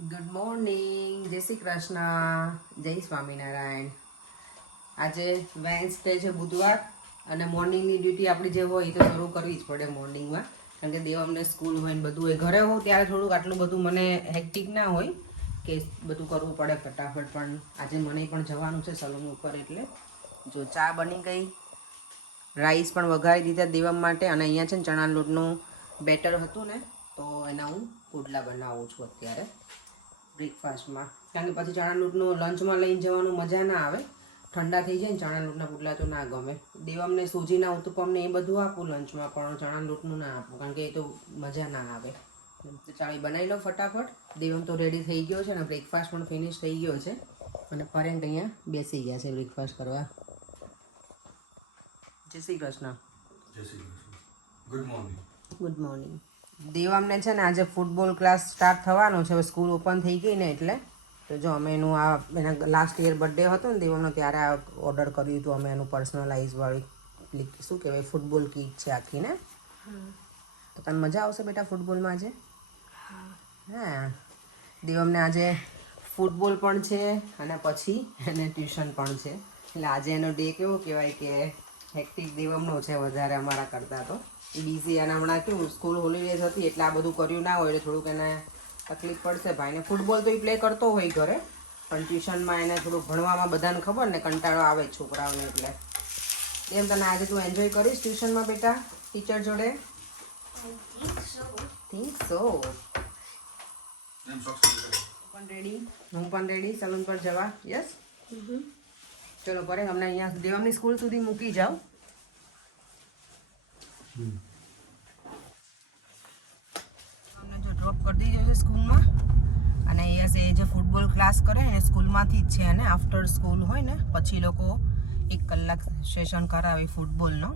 Good morning, જય શ્રી કૃષ્ણ, જય સ્વામિનારાયણ. આજે વેન્સડે છે, બુધવાર, અને મોર્નિંગની ડ્યુટી આપણી જે હોય એ તો શરૂ કરવી જ પડે મોર્નિંગમાં, કારણ કે દેવમને સ્કૂલ હોય ને બધું હોય. ઘરે હોઉં ત્યારે થોડુંક આટલું બધું મને હેક્ટિક ના હોય કે બધું કરવું પડે ફટાફટ, પણ આજે મને પણ જવાનું છે સલૂન ઉપર. એટલે જો ચા બની ગઈ, રાઈસ પણ વઘારી દીધા દેવમ માટે, અને અહીંયા છે ને ચણા લોટનું બેટર હતું ને, તો એના હું પુડલા બનાવું છું અત્યારે બ્રેકફાસ્ટમાં. કારણ કે પછી ચણા લોટનું લંચમાં લઈને જવાનું મજા ના આવે, ઠંડા થઈ જાય ને ચણા લોટના પુડલા તો ના ગમે. દેવમને સૂજીના ઉત્તપમને એ બધું આપું લંચમાં, પણ ચણા લોટનું ના આપું, કારણ કે એ તો મજા ના આવે. તો ચાલી બનાવી લો ફટાફટ. દેવમ તો રેડી થઈ ગયો છે ને બ્રેકફાસ્ટ પણ ફિનિશ થઈ ગયો છે, અને પરેન્ટ અહીંયા બેસી ગયા છે બ્રેકફાસ્ટ કરવા. જય શ્રી કૃષ્ણ. જય Shri Krishna. Good morning. Good morning. દેવામને છે ને આજે ફૂટબોલ ક્લાસ સ્ટાર્ટ થવાનો છે, હવે સ્કૂલ ઓપન થઈ ગઈ ને એટલે. તો જો અમે એનું એના લાસ્ટ યર બર્થડે હતો ને દેવમનો, ત્યારે આ ઓર્ડર કર્યું હતું અમે એનું પર્સનલાઇઝવાળી શું કહેવાય ફૂટબોલ કીટ છે આખી ને. તો તને મજા આવશે બેટા ફૂટબોલમાં આજે? હા, દેવમને આજે ફૂટબોલ પણ છે અને પછી એને ટ્યુશન પણ છે, એટલે આજે એનો ડે કેવો કહેવાય કે હેક્ટિક દેવમનો છે વધારે અમારા કરતાં. તો બીઝી, અને હમણાં કેવું સ્કૂલ હોલિડેઝ હતી એટલે આ બધું કર્યું ના હોય એટલે થોડુંક એને તકલીફ પડશે ભાઈને. ફૂટબોલ તો એ પ્લે કરતો હોય ઘરે, પણ ટ્યુશનમાં એને થોડુંક ભણવામાં બધાને ખબર ને કંટાળો આવે છોકરાઓને, એટલે એમ. તને આજે તું એન્જોય કરીશ ટ્યુશનમાં બેટા ટીચર જોડે? Think so. પણ રેડી, હું પણ રેડી સલૂન પર જવા. યસ, ચલો પરે અમને અહીંયા દેવમની સ્કૂલ સુધી મૂકી જાઓ. અમને જો ડ્રોપ કરી દીધો છે સ્કૂલમાં, અને અહીંયા એ જે ફૂટબોલ ક્લાસ કરે એ સ્કૂલમાંથી જ છે, અને આફ્ટર સ્કૂલ હોય ને પછી લોકો 1 કલાક સેશન કરાવે ફૂટબોલનો,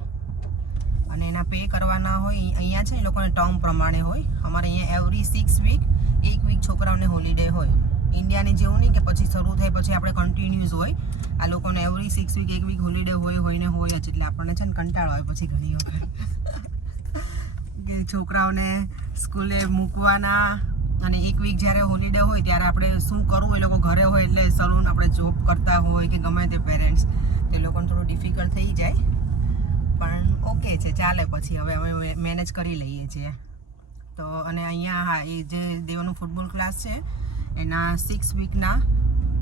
અને એના પે કરવાના હોય. અહીંયા છે એ લોકોને ટર્મ પ્રમાણે હોય. અમારે અહીંયા એવરી 6 વીક 1 વીક છોકરાઓને હોલિડે હોય. ઇન્ડિયાની જેવું નહીં કે પછી શરૂ થાય પછી આપણે કન્ટિન્યુઅસ હોય. આ લોકોને એવરી 6 વીક 1 વીક હોલિડે હોય ને હોય જ, એટલે આપણને છે ને કંટાળો આવે પછી ઘણી વખત કે છોકરાઓને સ્કૂલે મૂકવાના, અને 1 વીક જ્યારે હોલિડે હોય ત્યારે આપણે શું કરવું, એ લોકો ઘરે હોય એટલે સલૂન આપણે જોબ કરતા હોય કે ગમે તે પેરેન્ટ્સ, તે લોકોને થોડું ડિફિકલ્ટ થઈ જાય, પણ ઓકે છે, ચાલે. પછી હવે અમે મેનેજ કરી લઈએ છીએ. તો અને અહીંયા હા, એ જે દેવનો ફૂટબોલ ક્લાસ છે એના 6 વીકના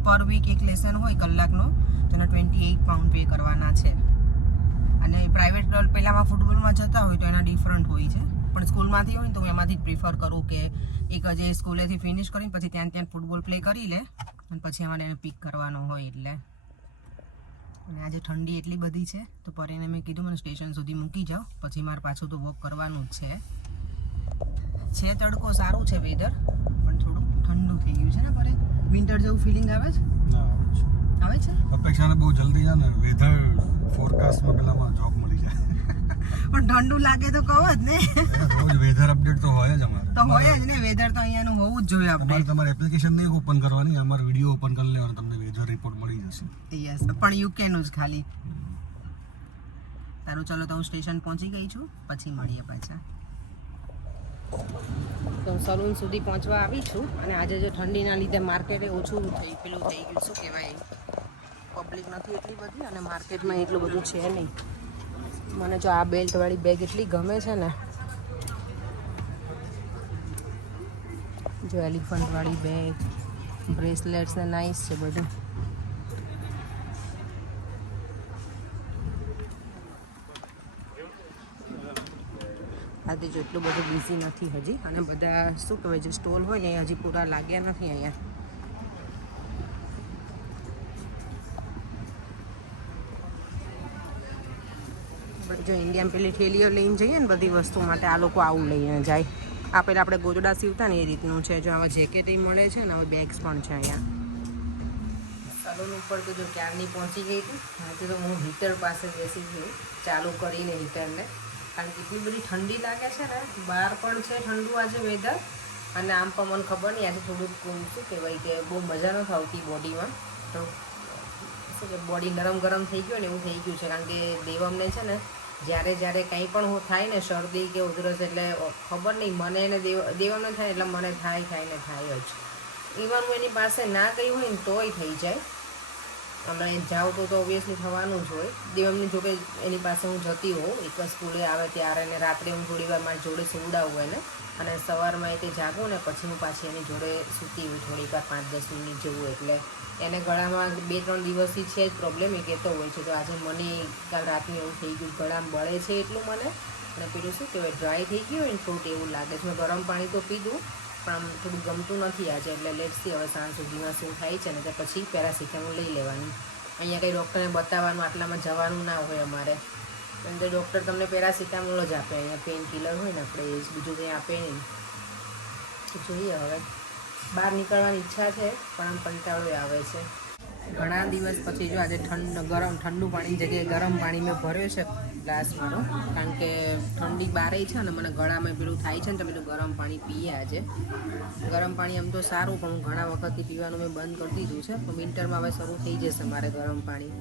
પર વીક 1 લેસન હોય કલાકનો, તો એના 28 પાઉન્ડ પે કરવાના છે. અને પ્રાઇવેટ પહેલાંમાં ફૂટબોલમાં જતા હોય તો એના ડિફરન્ટ હોય છે, પણ સ્કૂલમાંથી હોય ને તો હું એમાંથી જ પ્રિફર કરું કે એક જે સ્કૂલેથી ફિનિશ કરીને પછી ત્યાં ફૂટબોલ પ્લે કરી લે, અને પછી અમારે એને પિક કરવાનો હોય એટલે. અને આજે ઠંડી એટલી બધી છે તો પરીને મેં કીધું મને સ્ટેશન સુધી મૂકી જાઓ, પછી મારે પાછું તો વોક કરવાનું જ છે. તડકો સારું છે વેધર, પણ થોડું ઠંડુ થઈ ગયું છે ને પરે. વિન્ટર જેવું ફિલિંગ આવે છે? આવે છે. અપેક્ષાને બહુ જલ્દી છે ને વેધર ફોરકાસ્ટમાં પેલામાં જોબ મળી જાય, પણ ઠંડુ લાગે તો કહો જ ને. રોજ વેધર અપડેટ તો હોય જ અમારે. તો હોય જ ને, વેધર તો અહીંયાનું હોવું જ જોઈએ અપડેટ. તમારે એપ્લિકેશન નહીં ઓપન કરવાની, અમારે વિડીયો ઓપન કરી લેવાનો, તમને વેધર રિપોર્ટ મળી જશે. યસ, પણ યુકેનું જ ખાલી. સારું, ચલો તો હું સ્ટેશન પહોંચી ગઈ છું, પછી મળીએ પાછા. તો હું સલૂન સુધી પહોંચવા આવી છું, અને આજે જો ઠંડીના લીધે માર્કેટે ઓછું પેલું થઈ ગયું, શું કહેવાય, પબ્લિક નથી એટલી બધી, અને માર્કેટમાં એટલું બધું છે નહીં. મને જો આ બેલ્ટવાળી બેગ એટલી ગમે છે ને, જો એલિફન્ટવાળી બેગ, બ્રેસલેટ્સ ને નાઇસ છે બધું. આજે જો એટલું બધું બિઝી નથી હજી, અને બધા શું કહેવાય જે સ્ટોલ હોય ને એ હજી પૂરા લાગ્યા નથી અહીંયા. જો ઇન્ડિયન પેલી ઠેલીઓ લઈને જઈએ ને બધી વસ્તુ માટે, આ લોકો આવું લઈને જાય. આ પહેલાં આપણે ગોદડા સીવતા ને એ રીતનું છે. જો આવા જેકેટ મળે છે ને, હવે બેગ્સ પણ છે અહીંયા. સલૂન ઉપર તો જો ક્યારની પહોંચી ગઈ હતી. આજે તો હું હીટર પાસે બેસી ગઈ ચાલુ કરીને હીટરને, કારણ કે એટલી બધી ઠંડી લાગે છે ને. બહાર પણ છે ઠંડુ આજે વેધર, અને આમ પણ મને ખબર નહીં આજે થોડુંક શું કહેવાય કે બહુ મજા નથી આવતી બોડીમાં. તો શું કે બોડી નરમ ગરમ થઈ ગયો ને એવું થઈ ગયું છે, કારણ કે દેવમને છે ને જ્યારે કંઈ પણ થાય ને શરદી કે ઉધરસ, એટલે ખબર નહીં મને એને દેવમને થાય એટલે મને થાય ને થાય જ. ઇવન હું એની પાસે ના ગઈ હોય ને તોય થઈ જાય. હમણાં જાઉં તો ઓબ્વિયસલી થવાનું જ હોય. દિવમની જોકે એની પાસે હું જતી હોઉં એક સ્કૂલે આવે ત્યારે, ને રાત્રે હું થોડી વાર મારી જોડે સુવડાવું એને, અને સવારમાં એ તે જાગું ને પછી હું પાછી એની જોડે સૂતી હોય થોડીક વાર 5-10 મિનિટ જેવું. એટલે એને ગળામાં 2-3 દિવસથી છે જ પ્રોબ્લેમ, એ કહેતો હોય છે. તો આજે મને કાલ રાતનું એવું થઈ ગયું, ગળામાં બળે છે એટલું મને, અને પેલું શું કહેવાય ડ્રાય થઈ ગયું હોય ને થોડુંક એવું લાગે છે. મેં ગરમ પાણી તો પીધું પણ આમ થોડું ગમતું નથી આજે. એટલે લેટ્સી હવે સાંજ સુધીમાં શું થાય છે ને તે પછી પેરાસિટામોલ લઈ લેવાની. અહીંયા કંઈ ડૉક્ટરને બતાવવાનું આટલામાં જવાનું ના હોય અમારે, કેમ કે ડૉક્ટર તમને પેરાસિટામોલ જ આપે. અહીંયા પેઇન કિલર હોય ને આપણે એ જ, બીજું કંઈ આપે નહીં. જોઈએ હવે બહાર નીકળવાની ઈચ્છા છે પણ આમ કંટાળો આવે છે. ઘણા દિવસ પછી જો આજે ઠંડુ પાણીની જગ્યાએ ગરમ પાણી મેં ભર્યો છે ગ્લાસ મારો, કારણ કે ઠંડી બારે છે ને મને ગળામાં પેલું થાય છે ને તો પેલું ગરમ પાણી પીએ આજે. ગરમ પાણી આમ તો સારું પણ હું ઘણા વખતથી પીવાનું મેં બંધ કરી દીધું છે. પણ વિન્ટરમાં હવે શરૂ થઈ જશે મારે ગરમ પાણી.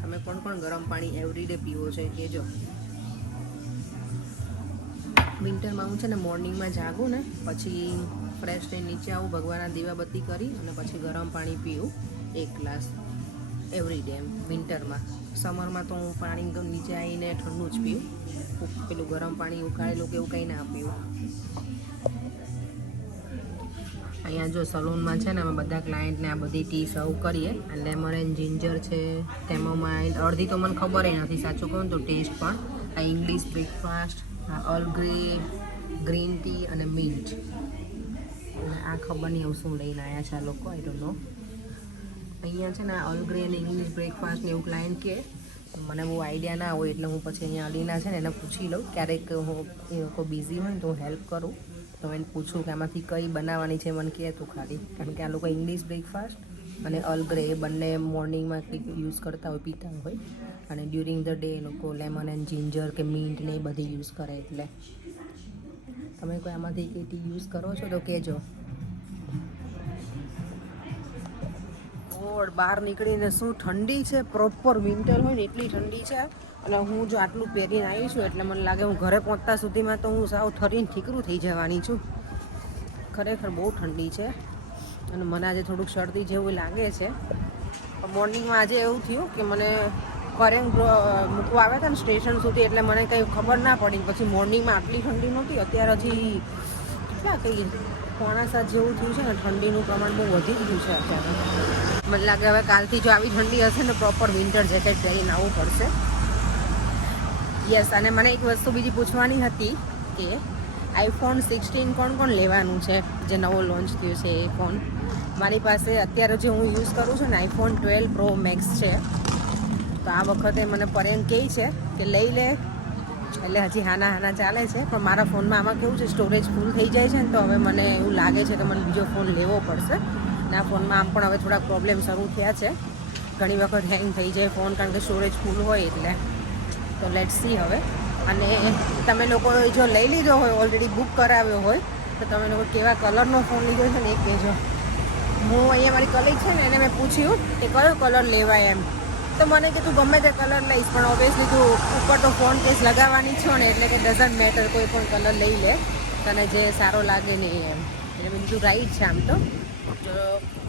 તમે કોણ ગરમ પાણી એવરીડે પીવો છો કહેજો. વિન્ટરમાં હું છે ને મોર્નિંગમાં જાગું ને પછી ફ્રેશ થઈને નીચે આવું, ભગવાનના દીવાબત્તી કરી અને પછી ગરમ પાણી પીવું 1 ગ્લાસ એવરીડે એમ વિન્ટરમાં. સમરમાં તો હું પાણી નીચે આવીને ઠંડુ જ પીવું, પેલું ગરમ પાણી ઉકાળેલું કે એવું કંઈ ના પીવું. અહીંયા જો સલૂનમાં છે ને અમે બધા ક્લાયન્ટને આ બધી ટી સર્વ કરીએ. લેમન એન્ડ જિંજર છે, કેમોમાઇલ, અડધી તો મને ખબર નથી સાચું કહું તો ટેસ્ટ પણ. આ English breakfast, earl grey, green tea અને મિન્ટ. આ ખબર નહીં એવું શું લઈને આવ્યા છે આ લોકો, આઈ ડોન્ટ નો. અહીંયા છે ને અર્લ ગ્રે અને ઇંગ્લિશ બ્રેકફાસ્ટ ને એવું ક્લાયન્ટ કે મને બહુ આઈડિયા ના હોય, એટલે હું પછી અહીંયા અલીના છે ને એને પૂછી લઉં. ક્યારેક હું એ લોકો બિઝી હોય ને તો હું હેલ્પ કરું, તો એને પૂછું કે આમાંથી કઈ બનાવવાની છે મને કહે તું ખાલી. કારણ કે આ લોકો ઇંગ્લિશ બ્રેકફાસ્ટ અને અર્લ ગ્રે એ બંને મોર્નિંગમાં કંઈક યુઝ કરતા હોય, પીતા હોય, અને ડ્યુરિંગ ધ ડે એ લોકો લેમન એન્ડ જિંજર કે મિન્ટ ને એ બધી યુઝ કરે. એટલે તમે કોઈ આમાંથી કંઈ ટી યુઝ કરો છો તો કહેજો. બહાર નીકળીને શું ઠંડી છે, પ્રોપર વિન્ટર હોય ને એટલી ઠંડી છે. અને હું જો આટલું પહેરીને આવી છું એટલે મને લાગે હું ઘરે પહોંચતા સુધીમાં તો હું સાવ ઠરીને ઠીકરું થઈ જવાની છું. ખરેખર બહુ ઠંડી છે અને મને આજે થોડુંક શરદી જેવું લાગે છે. મોર્નિંગમાં આજે એવું થયું કે મને કરેંગ મૂકવા આવ્યા હતા ને સ્ટેશન સુધી, એટલે મને કંઈ ખબર ના પડી. પછી મોર્નિંગમાં આટલી ઠંડી નહોતી, અત્યારે હજી કેટલા કંઈ 6:45 જેવું થયું છે ને, ઠંડીનું પ્રમાણ બહુ વધી ગયું છે અત્યારે. મને લાગે હવે કાલથી જો આવી ઠંડી હશે ને પ્રોપર વિન્ટર જેકેટ પહેરીને આવવું પડશે. યસ, અને મને એક વસ્તુ બીજી પૂછવાની હતી કે iPhone 16 કોણ લેવાનું છે, જે નવો લોન્ચ થયો છે એ ફોન. મારી પાસે અત્યારે જે હું યુઝ કરું છું ને iPhone 12 Pro Max છે. તો આ વખતે મને પરેન કહે છે કે લઈ લે, એટલે હજી હાના ચાલે છે. પણ મારા ફોનમાં આમાં કેવું છે, સ્ટોરેજ ફૂલ થઈ જાય છે ને, તો હવે મને એવું લાગે છે કે મને બીજો ફોન લેવો પડશે. અને આ ફોનમાં આમ પણ હવે થોડાક પ્રોબ્લેમ શરૂ થયા છે. ઘણી વખત હેંગ થઈ જાય ફોન, કારણ કે સ્ટોરેજ ફૂલ હોય એટલે. તો લેટ્સ સી હવે. અને તમે લોકો જો લઈ લીધો હોય, ઓલરેડી બુક કરાવ્યો હોય, તો તમે લોકો કેવા કલરનો ફોન લીધો છે ને એ કહેજો. હું અહીંયા મારી કલીગ છે ને એને મેં પૂછ્યું કે કયો કલર લેવાય એમ, તો મને કે તું ગમે તે કલર લઈશ, પણ ઓબ્વિયસલી તું ઉપર તો ફોન કેસ લગાવવાની છો ને, એટલે કે ડઝન્ટ મેટર, કોઈ પણ કલર લઈ લે તને જે સારો લાગે ને એમ. એટલે મેં કીધું રાઈટ છે આમ તો,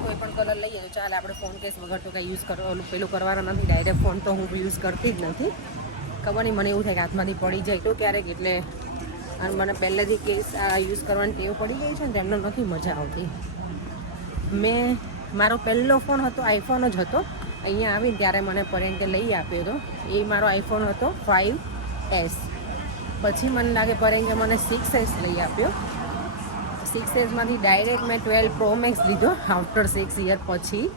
કોઈ પણ કલર લઈએ તો ચાલે. આપણે ફોન કેસ વગર તો કંઈ યુઝ પેલું કરવાનો નથી. ડાયરેક્ટ ફોન તો હું યુઝ કરતી જ નથી. ખબર નહીં, મને એવું થાય કે હાથમાંથી પડી જાય તો ક્યારેક, એટલે અને મને પહેલેથી કેસ આ યુઝ કરવાની ટેવ પડી ગઈ છે ને, તેમનો નથી મજા આવતી. મારો પહેલો ફોન હતો iPhone જ હતો. અહીંયા આવીને ત્યારે મને પરેન્ટે લઈ આપ્યો હતો. એ મારો iPhone હતો 5S. પછી મને લાગે પરેન્ટે મને 6S લઈ આપ્યો. 6Sમાંથી ડાયરેક્ટ મેં 12 Pro Max લીધો આફ્ટર 6 યર પછી,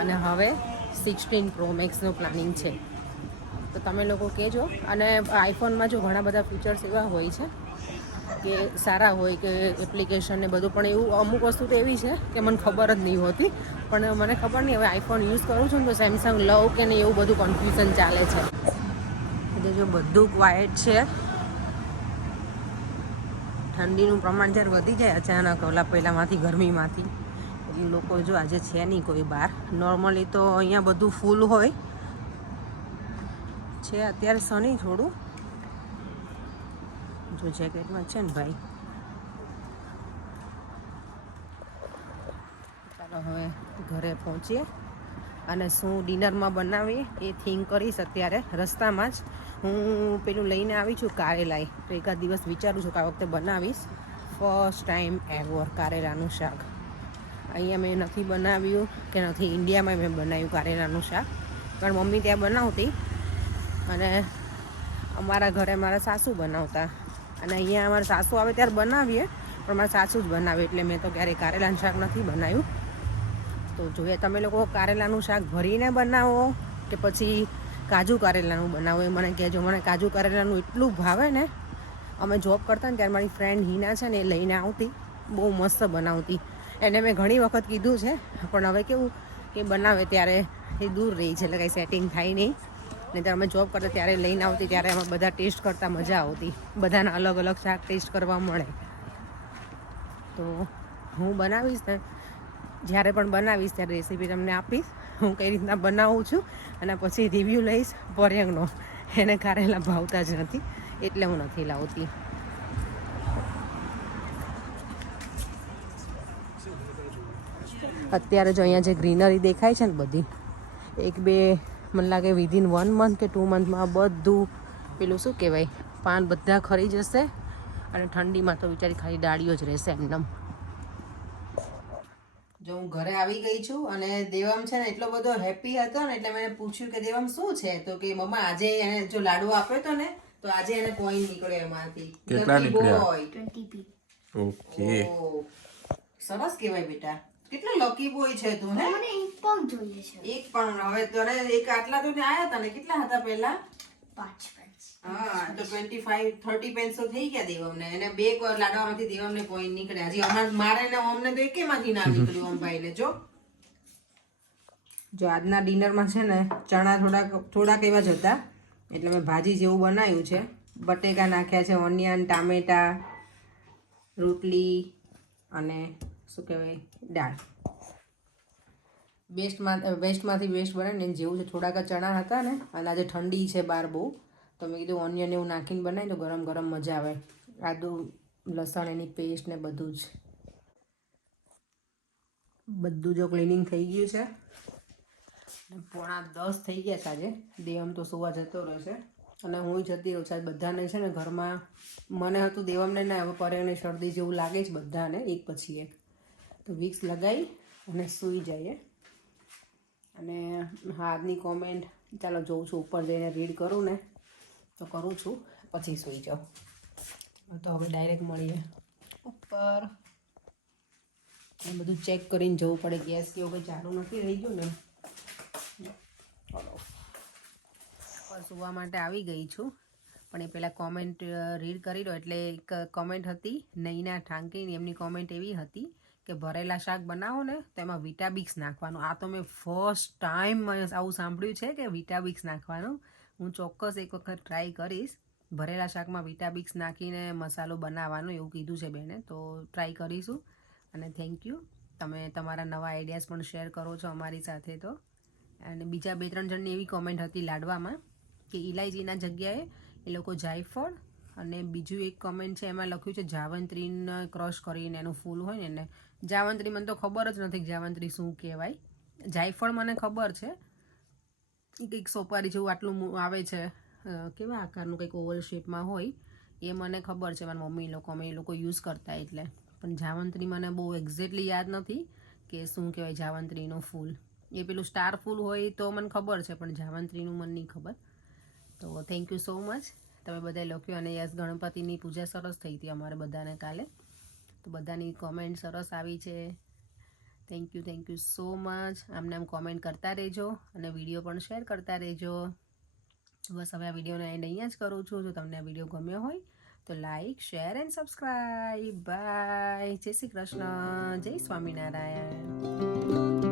અને હવે 16 Pro Maxનો પ્લાનિંગ છે. તો તમે લોકો કહેજો. અને આઈફોનમાં જો ઘણા બધા ફીચર્સ એવા હોય છે કે સારા હોય, કે એપ્લિકેશન ને બધું, પણ એવું અમુક વસ્તુ તો એવી છે કે મને ખબર જ નહીં હોતી. પણ મને ખબર નહીં, હવે આઈફોન યુઝ કરું છું ને તો સેમસંગ લવ કે નહીં એવું બધું કન્ફ્યુઝન ચાલે છે. એટલે જો બધું ક્વાઇટ છે. ઠંડીનું પ્રમાણ જ્યારે વધી જાય અચાનક પહેલાંમાંથી ગરમીમાંથી, એટલે લોકો જો આજે છે નહીં કોઈ બહાર. નોર્મલી તો અહીંયા બધું ફૂલ હોય છે. અત્યારે સની થોડું જો જેકેટમાં છે ને ભાઈ. હવે ઘરે પહોંચીએ અને શું ડિનરમાં બનાવીએ એ થિંક કરીશ. અત્યારે રસ્તામાં જ હું પેલું લઈને આવી છું કારેલાઈ, તો એકાદ દિવસ વિચારું છું કે આ વખતે બનાવીશ. ફર્સ્ટ ટાઈમ એવર કારેલાનું શાક. અહીંયા મેં નથી બનાવ્યું કે નથી ઇન્ડિયામાં મેં બનાવ્યું કારેલાનું શાક, પણ મમ્મી ત્યાં બનાવતી અને અમારા ઘરે મારા સાસુ બનાવતા, અને અહીંયા અમારા સાસુ આવે ત્યારે બનાવીએ પણ મારા સાસુ જ બનાવે, એટલે મેં તો ક્યારેય કારેલાનું શાક નથી બનાવ્યું. તો જોઈએ તમે લોકો કારેલાનું શાક ભરીને બનાવો કે પછી કાજુ કારેલાનું બનાવો, એ મને કહેજો. મને કાજુ કારેલાનું એટલું ભાવે ને. અમે જોબ કરતા ને ત્યારે મારી ફ્રેન્ડ હિના છે ને એ લઈને આવતી, બહુ મસ્ત બનાવતી. એને મેં ઘણી વખત કીધું છે, પણ હવે કેવું કે બનાવે ત્યારે એ દૂર રહી છે, એટલે કંઈ સેટિંગ થાય નહીં. નહીં તો અમે જોબ કરતા ત્યારે લઈને આવતી, ત્યારે અમે બધા ટેસ્ટ કરતા મજા આવતી, બધાના અલગ અલગ શાક ટેસ્ટ કરવા મળે. તો હું બનાવીશ ને, જ્યારે પણ બનાવીશ ત્યારે રેસીપી તમને આપીશ, હું કઈ રીતના બનાવું છું, અને પછી રિવ્યૂ લઈશ. પર્યંગનો એને કારેલા ભાવતા જ નથી એટલે હું નથી લાવતી. અત્યારે જો અહીંયા જે ગ્રીનરી દેખાય છે ને બધી, એક બે મને લાગે વિધિન 1 મંથ કે 2 મંથમાં બધું પેલું શું કહેવાય પાન બધા ખરી જશે, અને ઠંડીમાં તો વિચારી ખાલી ડાળીઓ જ રહેશે એમનેમ. જો હું ઘરે આવી ગઈ છું અને દેવમ છે ને એટલો બધો હેપી હતો ને, એટલે મેં પૂછ્યું કે દેવમ શું છે, તો કે મમ્મા આજે એને જો લાડવો આપ્યો હતો ને તો આજે એને પોઈન્ટ નીકળ્યો એમાંથી. કેટલા નીકળ્યા? 20p. ઓકે. સરસ કહેવાય બેટા, કેટલો લકી બોય છે તું. હે મને એક પણ જોઈએ છે. એક પણ હવે તને એક આટલા તો આયા હતા ને, કેટલા હતા પહેલા? 5 pence. હા, તો 25-30 પેન્સ તો થઈ ગયા દેવમને. એને 2 લાડવામાંથી દેવમને પોઈન્ટ નીકળ્યા. હજી હમણાં મારે ને અમને તો એકેમાંથી ના નીકળ્યું ઓમ ભાઈને. જો આજના ડિનરમાં છે ને ચણા થોડાક એવા જ હતા, એટલે મેં ભાજી જેવું બનાવ્યું છે. બટેકા નાખ્યા છે, ઓનિયન, ટામેટા, રોટલી અને શું કહેવાય દાળ. વેસ્ટમાંથી બેસ્ટ બનાવીને જેવું છે. થોડાક ચણા હતા ને, અને આજે ઠંડી છે બહાર બહુ, તો મેં કીધું ઓનિયન એવું નાખીને બનાવી તો ગરમ ગરમ મજા આવે. આદુ લસણ એની પેસ્ટ ને બધું જો ક્લિનિંગ થઈ ગયું છે. 9:45 થઈ ગયા છે આજે. દેવમ તો સુવા જતો રહેશે અને હું જતી રહું છું. બધાને છે ને ઘરમાં, મને હતું દેવમને ને હવે પર્યને શરદી જેવું લાગે છે બધાને એક પછી એક, તો વિક્સ લગાવી અને સૂઈ જઈએ. અને હા, આજની કોમેન્ટ ચાલો જોઉં છું, ઉપર જઈને રીડ કરું ને તો કરું છું, પછી સૂઈ જાઉં. તો હવે ડાયરેક્ટ મળીએ ઉપર. એ બધું ચેક કરીને જવું પડે, ગેસ કેવું કંઈ ચાલુ નથી રહી ગયું ને. ચલો ઉપર સુવા માટે આવી ગઈ છું, પણ એ પહેલાં કોમેન્ટ રીડ કરી લો. એટલે એક કોમેન્ટ હતી નૈના ઠાંકીની, એમની કોમેન્ટ એવી હતી કે ભરેલા શાક બનાવો ને તો એમાં વિટાબિક્સ નાખવાનું. આ તો મેં ફર્સ્ટ ટાઈમ આવું સાંભળ્યું છે કે વિટાબિક્સ નાખવાનું. હું ચોક્કસ એક વખત ટ્રાય કરીશ. ભરેલા શાકમાં વિટાબિક્સ નાખીને મસાલો બનાવવાનો એવું કીધું છે બેને, તો ટ્રાય કરીશું. અને થેન્ક યુ, તમે તમારા નવા આઈડિયાઝ પણ શેર કરો છો અમારી સાથે. તો અને બીજા 2-3 જણની એવી કોમેન્ટ હતી લાડવામાં કે ઇલાયચીના જગ્યાએ એ લોકો જાયફળ, અને બીજું એક કોમેન્ટ છે એમાં લખ્યું છે જાવંત્રીને ક્રશ કરીને એનું ફૂલ હોય ને એને જાવંત્રી. મને તો ખબર જ નથી જાવંત્રી શું કહેવાય. જાયફળ મને ખબર છે, એ કંઈક સોપારી જેવું આટલું આવે છે, કેવા આકારનું કંઈક ઓવલ શેપમાં હોય, એ મને ખબર છે. મારા મમ્મી લોકો અમે એ લોકો યુઝ કરતા એટલે. પણ જાવંત્રી મને બહુ એક્ઝેક્ટલી યાદ નથી કે શું કહેવાય જાવંત્રીનું ફૂલ. એ પેલું સ્ટાર ફૂલ હોય તો મને ખબર છે, પણ જાવંત્રીનું મને નહીં ખબર. તો થેન્ક યુ સો મચ તમે બધા લખ્યું. અને યસ, ગણપતિની પૂજા સરસ થઈ હતી અમારે બધાને કાલે, તો બધાની કોમેન્ટ સરસ આવી છે. Thank you so much. આમને આમ કોમેન્ટ કરતા રહેજો અને વિડીયો પણ શેર કરતા રહેજો. બસ હવે આ વિડીયોને એન્ડ અહીંયા જ કરું છું. જો તમને આ વિડીયો ગમ્યો હોય તો like, share and subscribe. Bye. જય શ્રી કૃષ્ણ. જય સ્વામિનારાયણ.